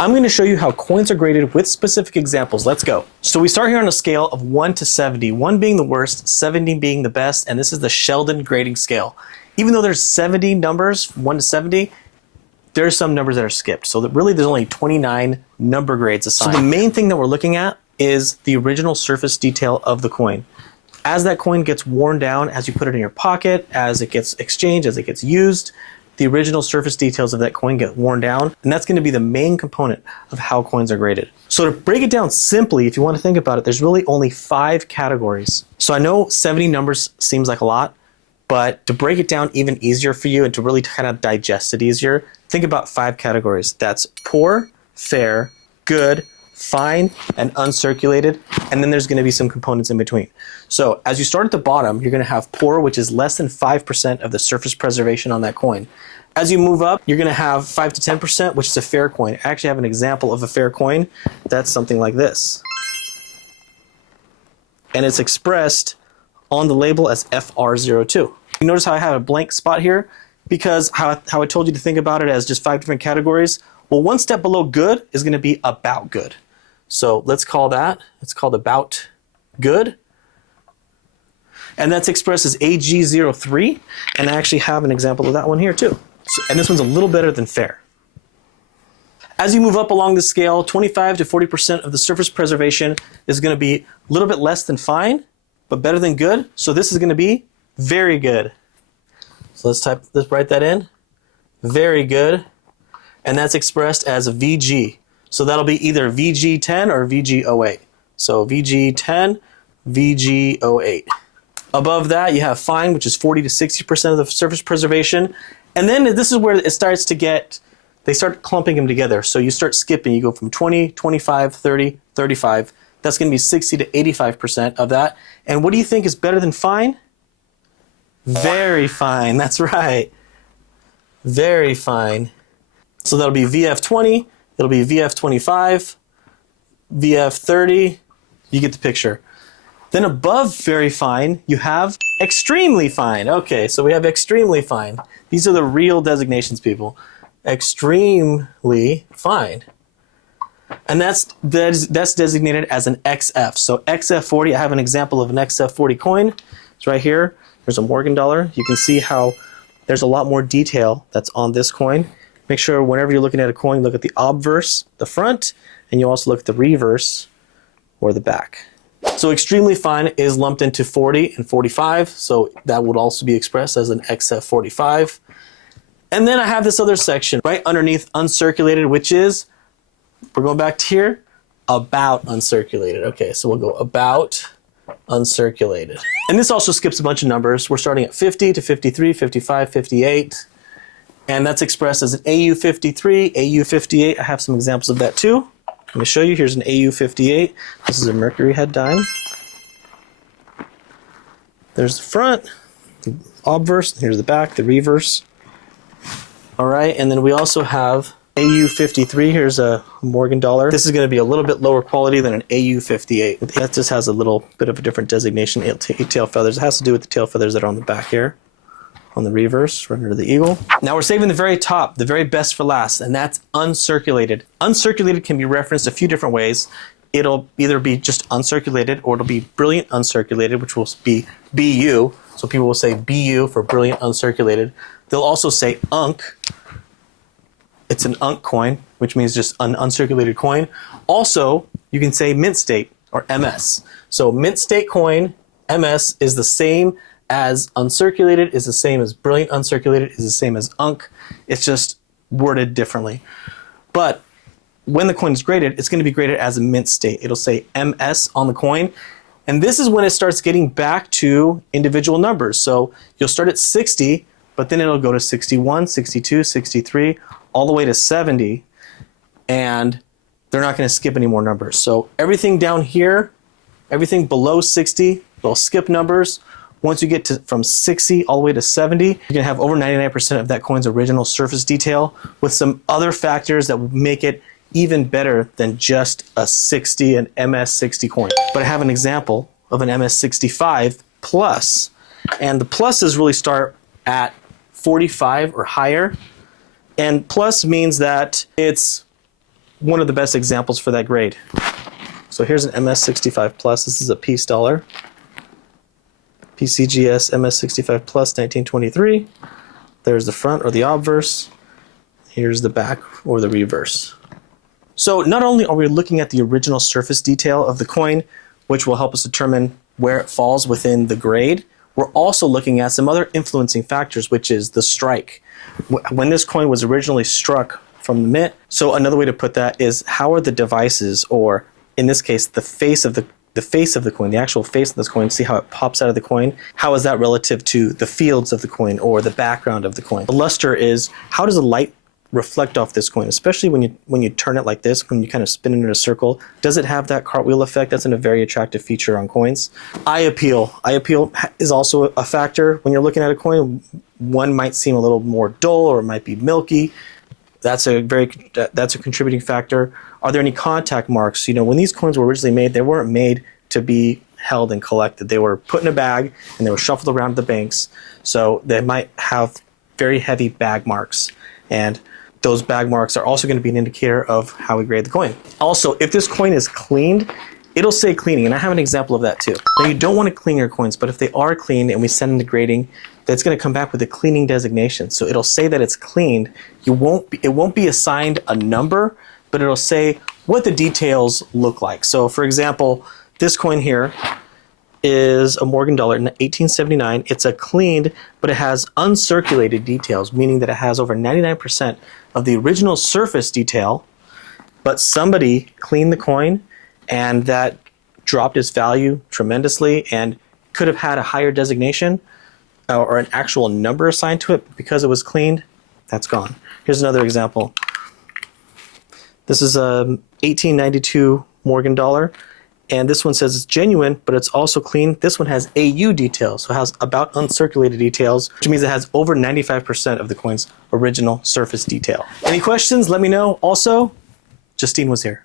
I'm going to show you how coins are graded with specific examples. Let's go. So we start here on a scale of 1 to 70, 1 being the worst, 70 being the best, and this is the Sheldon grading scale. Even though there's 70 numbers, 1 to 70, there's some numbers that are skipped. So that really there's only 29 number grades assigned. So the main thing that we're looking at is the original surface detail of the coin. As that coin gets worn down, as you put it in your pocket, as it gets exchanged, as it gets used, the original surface details of that coin get worn down, and that's going to be the main component of how coins are graded. So to break it down simply, if you want to think about it, there's really only 5 categories. So I know 70 numbers seems like a lot, but to break it down even easier for you and to really kind of digest it easier, think about 5 categories. That's poor, fair, good, fine, and uncirculated, and then there's going to be some components in between. So as you start at the bottom, you're going to have poor, which is less than 5% of the surface preservation on that coin. As you move up, you're going to have 5 to 10%, which is a fair coin. I actually have an example of a fair coin. That's something like this. And it's expressed on the label as FR02. You notice how I have a blank spot here? Because how I told you to think about it as just 5 different categories. Well, one step below good is going to be about good. So let's call that, it's called about good. And that's expressed as AG03. And I actually have an example of that one here too. So, and this one's a little better than fair. As you move up along the scale, 25 to 40% of the surface preservation is going to be a little bit less than fine, but better than good. So this is going to be very good. So let's write that in. Very good. And that's expressed as a VG. So that'll be either VG10 or VG08. So VG10, VG08. Above that, you have fine, which is 40 to 60% of the surface preservation. And then this is where it starts to get, they start clumping them together. So you start skipping. You go from 20, 25, 30, 35. That's going to be 60 to 85% of that. And what do you think is better than fine? Very fine. That's right. Very fine. So that'll be VF20. It'll be VF25, VF30. You get the picture. Then above very fine, you have extremely fine. Okay, so we have extremely fine. These are the real designations, people. Extremely fine. And that's designated as an XF. So XF40, I have an example of an XF40 coin. It's right here. There's a Morgan dollar. You can see how there's a lot more detail that's on this coin. Make sure whenever you're looking at a coin, look at the obverse, the front, and you also look at the reverse or the back. So extremely fine is lumped into 40 and 45, so that would also be expressed as an XF45. And then I have this other section right underneath uncirculated, which is, we're going back to here, about uncirculated. Okay, so we'll go about uncirculated. And this also skips a bunch of numbers. We're starting at 50 to 53, 55, 58. And that's expressed as an AU53, AU58. I have some examples of that too. Let me show you. Here's an AU58. This is a Mercury head dime. There's the front, the obverse. Here's the back, the reverse. All right, and then we also have AU53. Here's a Morgan dollar. This is going to be a little bit lower quality than an AU58. That just has a little bit of a different designation, tail feathers. It has to do with the tail feathers that are on the back here. On the reverse, right under the eagle. Now we're saving the very top, the very best for last, and that's uncirculated. Uncirculated can be referenced a few different ways. It'll either be just uncirculated or it'll be brilliant uncirculated, which will be BU. So people will say BU for brilliant uncirculated. They'll also say UNC. It's an UNC coin, which means just an uncirculated coin. Also, you can say mint state or MS. So mint state coin, MS, is the same as uncirculated, is the same as brilliant uncirculated, is the same as UNC. It's just worded differently. But when the coin is graded, it's going to be graded as a mint state. It'll say MS on the coin. And this is when it starts getting back to individual numbers. So you'll start at 60, but then it'll go to 61, 62, 63, all the way to 70. And they're not going to skip any more numbers. So everything down here, everything below 60, they'll skip numbers. Once you get to from 60 all the way to 70, you're going to have over 99% of that coin's original surface detail with some other factors that will make it even better than just a 60, an MS60 coin. But I have an example of an MS65 plus, and the pluses really start at 45 or higher. And plus means that it's one of the best examples for that grade. So here's an MS65 Plus. This is a piece dollar. PCGS MS65 Plus 1923. There's the front or the obverse. Here's the back or the reverse. So not only are we looking at the original surface detail of the coin, which will help us determine where it falls within the grade, we're also looking at some other influencing factors, which is the strike. When this coin was originally struck from the mint, so another way to put that is how are the devices, or in this case, the face of the coin, the actual face of this coin, see how it pops out of the coin? How is that relative to the fields of the coin or the background of the coin? The luster is how does the light reflect off this coin, especially when you turn it like this, when you kind of spin it in a circle. Does it have that cartwheel effect? That's a very attractive feature on coins. Eye appeal. Eye appeal is also a factor when you're looking at a coin. One might seem a little more dull or it might be milky. That's a contributing factor. Are there any contact marks? You know, when these coins were originally made, they weren't made to be held and collected. They were put in a bag and they were shuffled around the banks. So they might have very heavy bag marks. And those bag marks are also going to be an indicator of how we grade the coin. Also, if this coin is cleaned, it'll say cleaning, and I have an example of that too. Now, you don't want to clean your coins, but if they are cleaned and we send them to grading, that's going to come back with a cleaning designation. So it'll say that it's cleaned. It won't be assigned a number, but it'll say what the details look like. So for example, this coin here is a Morgan dollar in 1879. It's a cleaned, but it has uncirculated details, meaning that it has over 99% of the original surface detail, but somebody cleaned the coin and that dropped its value tremendously and could have had a higher designation or an actual number assigned to it, but because it was cleaned, that's gone. Here's another example. This is a 1892 Morgan dollar. And this one says it's genuine, but it's also clean. This one has AU details, so it has about uncirculated details, which means it has over 95% of the coin's original surface detail. Any questions? Let me know. Also, Justine was here.